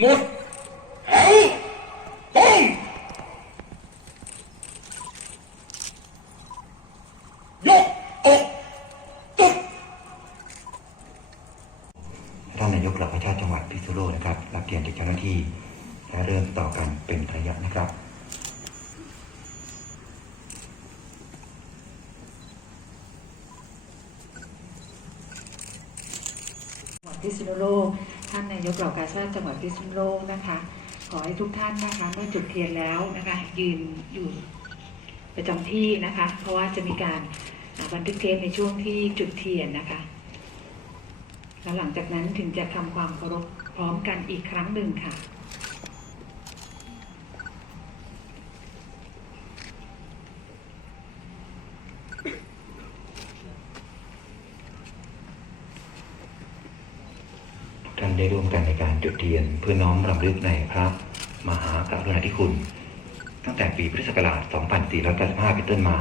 หมดแถวตรงยกอกตึกท่านนายกเหล่าประชาติจังหวัดพิษณุโลกนะครับ รับเกียรติจากเจ้าหน้าที่ และเริ่มต่อกันเป็นระยะนะครับจังหวัดพิษณุโลก ท่านนายกเหล่ากาชาติจังหวัดพิษณุโลกนะคะ ขอให้ทุกท่านนะคะเมื่อจุดเทียนแล้วนะคะยืนอยู่ประจำที่นะคะ เพราะว่าจะมีการบันทึกเทปในช่วงที่จุดเทียนนะคะ แล้วหลังจากนั้นถึงจะทำความเคารพพร้อมกันอีกครั้งหนึ่งค่ะานได้ร่วมกันในการจุดเทียน เพื่อน้อมรำลึกในพระมหากรุณาธิคุณ ตั้งแต่ปีพุทธศักราช 2495 เป็นต้นมา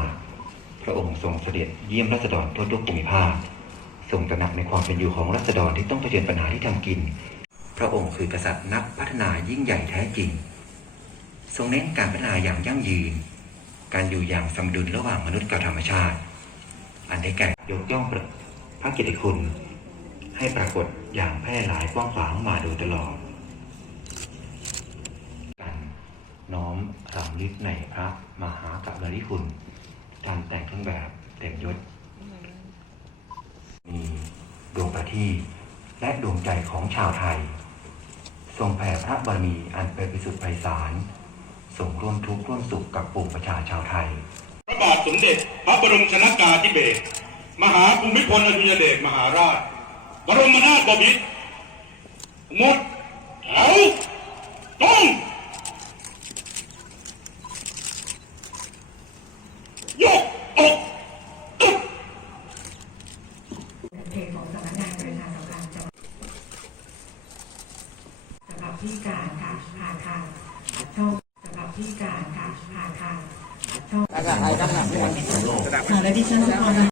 พระองค์ทรงเสด็จเยี่ยมรัษฎรทั่วทุกภูมิภาคทรงตระหนักในความเป็นอยู่ของรัษฎรที่ต้องเผชิญปัญหาที่ทำกิน พระองค์คือกษัตริย์นักพัฒนายิ่งใหญ่แท้จริง ทรงเน้นการพัฒนาอย่างยั่งยืน การอยู่อย่างสมดุลระหว่างมนุษย์กับธรรมชาติ อันได้แก่ยกย่องพระกิตติคุณ ให้ปรากฏอย่างแพร่หลายกว้างขวางมาโดยตลอด การน้อมรำลึกในพระมหากรุณาธิคุณการแต่งเครื่องแบบเต็มยศ มีดวงประทีปและดวงใจของชาวไทย ทรงแผ่พระบารมีอันเป็นพิสุทธิ์ไพศาลส่งร่วมทุกข์ร่วมสุขกับปวงประชาชาวไทย พระบาทสมเด็จพระบรมชนากาธิเบศรมหาภูมิพลอดุลยเดชมหาราช บรมนาถบพิตรหมดแถวตรงยกอกตึกเพจของสำนักงานประชาสัมพันธ์จังหวัดสำหรับที่การค่ะผ่านทางช่องสำหรับที่การค่ะผ่านทางช่องแล้วก็ไอ้น้ำหนักเนี่ย ค่ะและดิฉันสุพร